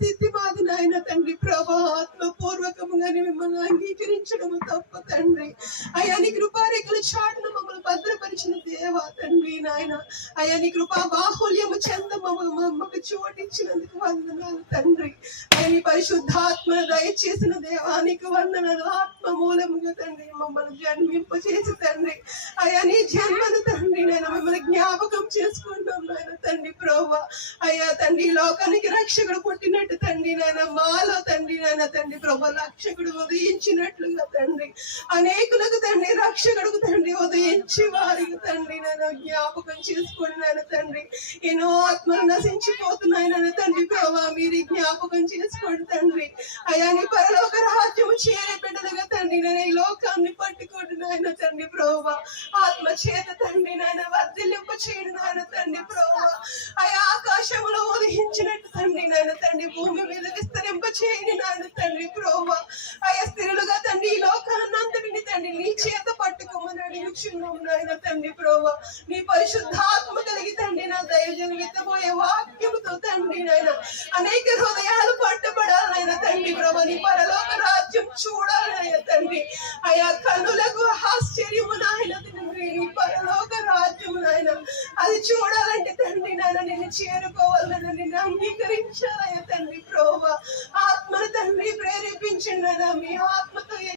స్థితి మాది నాయన తండ్రి ప్రభా. ఆత్మపూర్వకముగానే మిమ్మల్ని అంగీకరించడము తప్ప తండ్రి. అయ్యా నీ కృపారేఖల చాటున మమ్మల్ని భద్రపరిచిన దేవా తండ్రి నాయన. అయ్యా నీ కృపా బాహుల్యము చెంద మాకు చోటిచ్చినందుకు వందనాలు తండ్రి. అయ్యా నీ పరిశుద్ధాత్మను దయచేసిన దేవానికి వందనాలు. ఆత్మ మూలముగా తండ్రి మమ్మల్ని జన్మింప చేసి తండ్రి అయ్యా నీ జన్మను తండ్రి నేను మిమ్మల్ని జ్ఞాపకం చేసుకుంటాం నాయన తండ్రి ప్రభా. అయ్యా తండ్రి లోకానికి రక్షకుడు పుట్టినట్టు తండ్రి నాయన మాలో తండ్రి నాయన తండ్రి ప్రభా రక్షకుడు ఉదయించినట్లుగా తండ్రి అనేకులకు తండ్రి రక్షకుడుకు తండ్రి ఉదయించి వారికి తండ్రి నేను జ్ఞాపకం చేసుకోండి నాయన తండ్రి. ఎన్నో ఆత్మలు నశించిపోతున్నాయన తండ్రి ప్రభా మీరు జ్ఞాపకం చేసుకోండి తండ్రి. అయ్యా నీ పరలోక రాజ్యము చేరే బిడ్డలుగా తండ్రి నేను ఈ లోకాన్ని పట్టుకోండి నాయన తండ్రి ప్రభా. ఆత్మ చేత తండ్రి నాయన వర్ధిల్లింప చేయడు నాయన తండ్రి ప్రభా. అయ్యా ఆకాశంలో ఉదయించినట్టు తండ్రి నాయన తండ్రి భూమి మీద విస్తరింప చేయని నాయన తండ్రి ప్రభా. అయ్యా స్థిరులుగా తండ్రి ఈ లోకాన్నంతటిని తండ్రి నీ చేత పట్టుకోమని అడుగుచున్నాం నాయన తండ్రి ప్రభా. నీ పరిశుద్ధాత్మ కలిగి తండ్రి నా దైవజన విత్తబోయే వాక్యముతో తండ్రి నాయన అనేక హృదయాలు పట్టుబడాలైన తండ్రి ప్రభా. నీ పరలోక రాజ్యం చూడాలైన తండ్రి. అయ్యా కన్నులకు ఆశ్చర్యము నాయన తండ్రి నీ పరలోక రాజ్యము నాయన అది చూడాలంటే తండ్రి నాయన నిన్ను చేరుకోవాలని నిన్ను అంగీకరించాలయ్య తండ్రి ప్రభా. ఆత్మను తండ్రి ప్రేరేపించండి మీ ఆత్మతో